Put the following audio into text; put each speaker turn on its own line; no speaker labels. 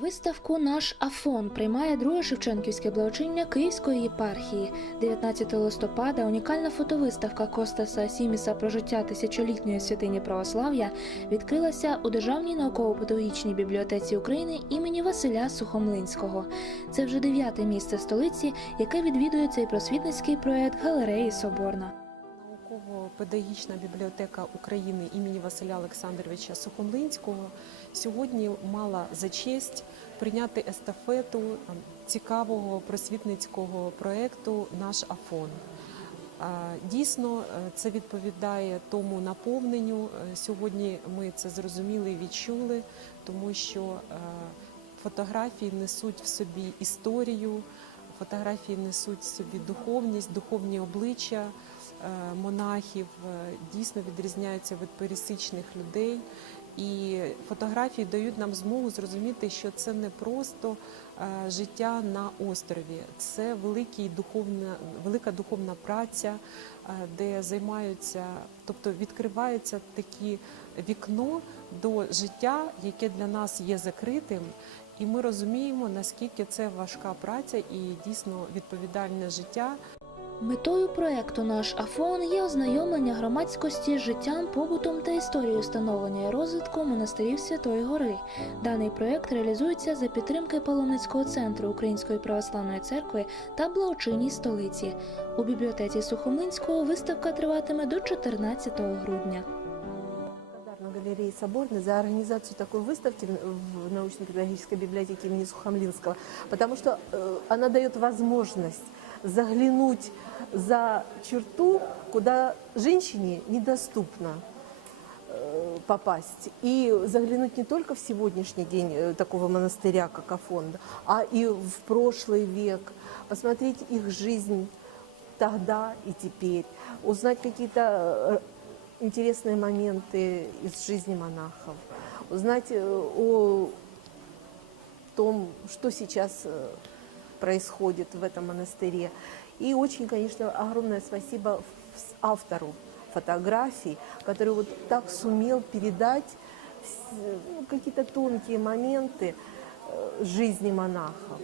Виставку Наш Афон приймає друге Шевченківське благочиння Київської єпархії. 19 листопада унікальна фотовиставка Костаса Сіміса про життя тисячолітньої святині православ'я відкрилася у Державній науково-педагогічній бібліотеці України імені Василя Сухомлинського. Це вже дев'яте місце столиці, яке відвідує цей просвітницький проект галереї Соборна.
Науково-педагогічна бібліотека України імені Василя Олександровича Сухомлинського сьогодні мала за честь прийняти естафету цікавого просвітницького проєкту Наш Афон. Дійсно, е, це відповідає тому наповненню. Е, Сьогодні ми це зрозуміли і відчули, тому що е, фотографії несуть в собі історію, фотографії несуть в собі духовність, духовні обличчя е, монахів е, дійсно відрізняються від пересічних людей. І фотографії дають нам змогу зрозуміти, що це не просто е, життя на острові, це великий духовна, велика духовна праця, е, де займаються, тобто відкривається такі вікно до життя, яке для нас є закритим. І ми розуміємо, наскільки це важка праця і дійсно відповідальне життя.
Метою проекту Наш Афон є ознайомлення громадськості з життям, побутом та історією становлення і розвитку монастирів Святої Гори. Даний проект реалізується за підтримки паломницького центру Української православної церкви та благочинній столиці. У бібліотеці Сухомлинського виставка триватиме до 14 грудня.
Галерее Соборной за организацию такой выставки в в научно-педагогической библиотеке имени Сухомлинского, потому что э, она дает возможность заглянуть за черту, куда женщине недоступно э, попасть. И заглянуть не только в сегодняшний день э, такого монастыря, как Афон, а и в прошлый век, посмотреть их жизнь тогда и теперь, узнать какие-то э, интересные моменты из жизни монахов, узнать о том, что сейчас происходит в этом монастыре. И очень, конечно, огромное спасибо в- автору фотографий, который вот так сумел передать с- ну, какие-то тонкие моменты э, жизни монахов.